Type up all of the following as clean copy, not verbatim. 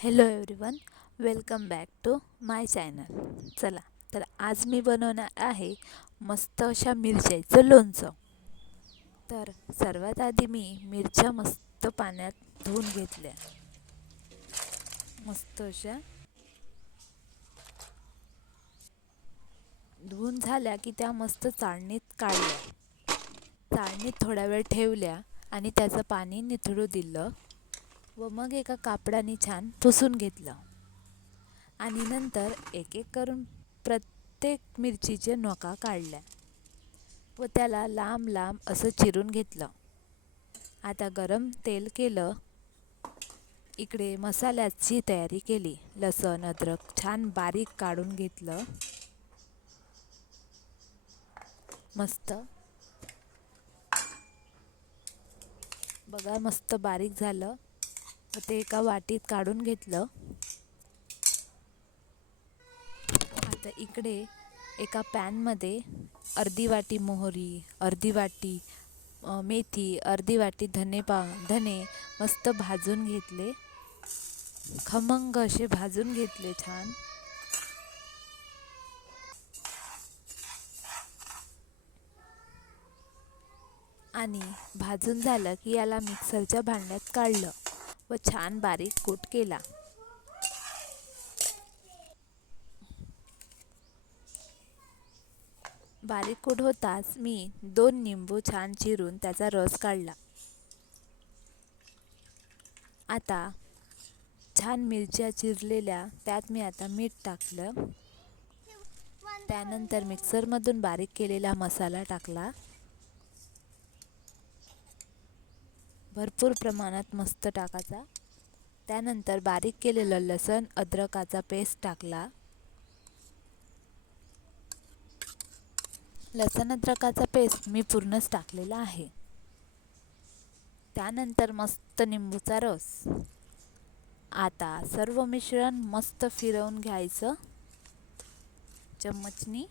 Hello everyone, welcome back to my channel. चला, तर आज मी बनवणार आहे मस्त अशा मिरच्याचं लोणचं. तर सर्वात आधी मी मिरच्या मस्त पाण्यात धुवून घेतल्या. मस्त अशा धुवून झाल्या की त्या मस्त चाळणीत काढल्या. चाळणीत थोडा वेळ ठेवल्या आणि त्याचं पाणी निथळू दिलं व मग एका कापडाने छान पुसून घेतलं. आणि नंतर एक एक करून प्रत्येक मिरचीचे नोका काढल्या व त्याला लांब लांब असं चिरून घेतलं. आता गरम तेल केलं. इकडे मसाल्याची तयारी केली. लसूण अद्रक छान बारीक काढून घेतलं. मस्त बघा, मस्त बारीक झालं. ते एका वाटीत काढून घेतलं. आता इकडे एका पॅनमध्ये अर्धी वाटी मोहरी, अर्धी वाटी मेथी, अर्धी वाटी धने मस्त भाजून घेतले. खमंग असे भाजून घेतले छान. आणि भाजून झालं की याला मिक्सरच्या भांड्यात काढलं व छान बारीक कूट केला. बारीक कूट होताच मी 2 निंबू छान चिरून त्याचा रस काढला. आता छान मिरच्या चिरलेल्या त्यात मी आता मीठ टाकलं. त्यानंतर मिक्सरमधून बारीक केलेला मसाला टाकला. भरपूर प्रमाणात मस्त टाकायचा. त्यानंतर बारीक केलेलं लसूण अद्रकाचा पेस्ट टाकला. लसूण अद्रकाचा पेस्ट मी पूर्णच टाकलेला आहे. त्यानंतर मस्त निंबूचा रस. आता सर्व मिश्रण मस्त फिरवून घ्यायचं चम्मचनी.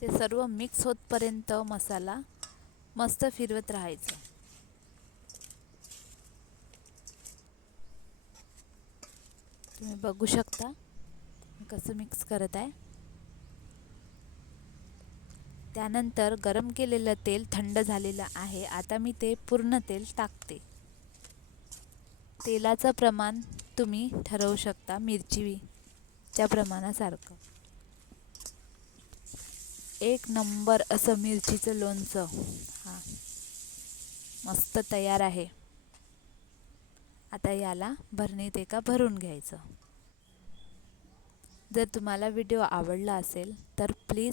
ते सर्व मिक्स होतपर्यंत मसाला मस्त फिरवत राहायचं. तुम्ही बघू शकता कसं मिक्स करत आहे. त्यानंतर गरम केलेलं तेल थंड झालेलं आहे. आता मी ते पूर्ण तेल टाकते. तेलाचं प्रमाण तुम्ही ठरवू शकता मिरचीच्या प्रमाणासारखं. एक नंबर असं मिरचीचं लोणचं मस्त तयार आहे. आता याला भरणीत एका भरून घ्यायचं. जर तुम्हाला व्हिडिओ आवडला असेल तर प्लीज